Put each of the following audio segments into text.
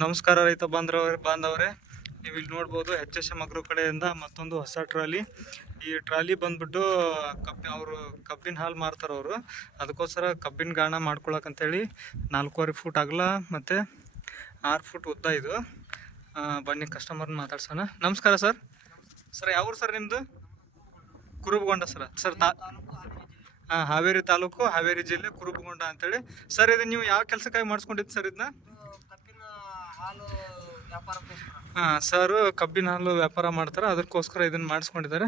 ನಮಸ್ಕಾರ ರೈತ ಬಾಂಧವರೇ, ನೀವು ಇಲ್ಲಿ ನೋಡ್ಬೋದು HSM ಅಗ್ರೋ ಕಡೆಯಿಂದ ಮತ್ತೊಂದು ಹೊಸ ಟ್ರಾಲಿ. ಈ ಟ್ರಾಲಿ ಬಂದ್ಬಿಟ್ಟು ಅವರು ಕಬ್ಬಿನ ಹಾಲು ಮಾರ್ತಾರೆ. ಅವರು ಅದಕ್ಕೋಸ್ಕರ ಕಬ್ಬಿನ ಗಾಣ ಮಾಡ್ಕೊಳಕಂತೇಳಿ 4.5 ಫೂಟ್ ಅಗಲ ಮತ್ತು 6 ಫೂಟ್ ಉದ್ದ ಇದು. ಬನ್ನಿ ಕಸ್ಟಮರ್ನ ಮಾತಾಡ್ಸೋಣ. ನಮಸ್ಕಾರ ಸರ್. ಸರ್ ಯಾವ ಊರು ಸರ್ ನಿಮ್ಮದು? ಕುರುಬಗೊಂಡ ಸರ್. ಹಾವೇರಿ ತಾಲೂಕು, ಹಾವೇರಿ ಜಿಲ್ಲೆ, ಕುರುಬಗೊಂಡ ಅಂತೇಳಿ. ಸರ್ ಇದು ನೀವು ಯಾವ ಕೆಲಸಕ್ಕಾಗಿ ಮಾಡಿಸ್ಕೊಂಡಿದ್ದು ಸರ್ ಇದನ್ನ? ಸರ್ ಕಬ್ಬಿನ ಹಾಲು ವ್ಯಾಪಾರ ಮಾಡ್ತಾರೆ, ಅದಕ್ಕೋಸ್ಕರ ಇದನ್ನು ಮಾಡಿಸ್ಕೊಂಡಿದ್ದಾರೆ.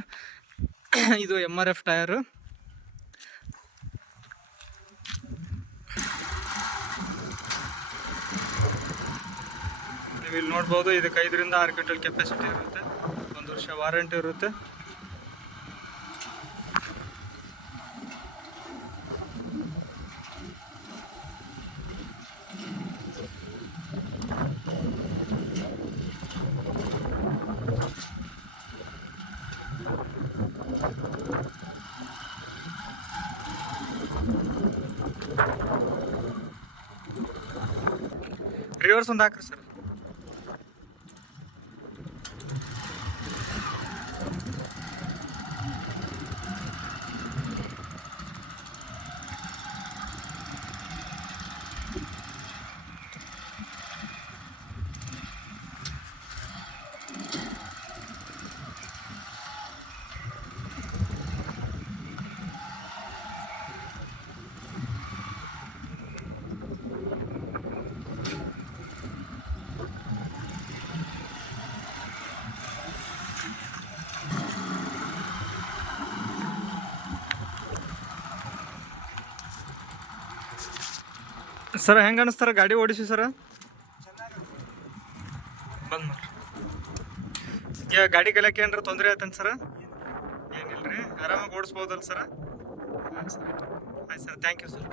ಇದು MRF ಟಯರು. ನೀವು ಇಲ್ಲಿ ನೋಡ್ಬೋದು, ಇದಕ್ಕೆ 5 ರಿಂದ 6 ಕ್ವಿಂಟಲ್ ಕೆಪಾಸಿಟಿ ಇರುತ್ತೆ. 1 ವರ್ಷ ವಾರಂಟಿ ಇರುತ್ತೆ. ರಿವರ್ಸ್ ಒಂದು ಹಾಕ್ರಿ ಸರ್. ಸರ್ ಹೆಂಗೆ ಅನಿಸ್ತಾರ ಗಾಡಿ ಓಡಿಸಿ ಸರ? ಬಂದ್ ಮಾಡ್ರಿ. ಗಾಡಿ ಕಲಿಯಕ್ಕೆ ಏನಾರ ತೊಂದರೆ ಆಯ್ತೇನು ಸರ? ಏನಿಲ್ಲ ರೀ, ಆರಾಮಾಗಿ ಓಡಿಸ್ಬೋದಲ್ಲ ಸರ? ಹಾಂ ಸರ್, ಆಯ್ತು ಸರ್, ಥ್ಯಾಂಕ್ ಯು ಸರ್.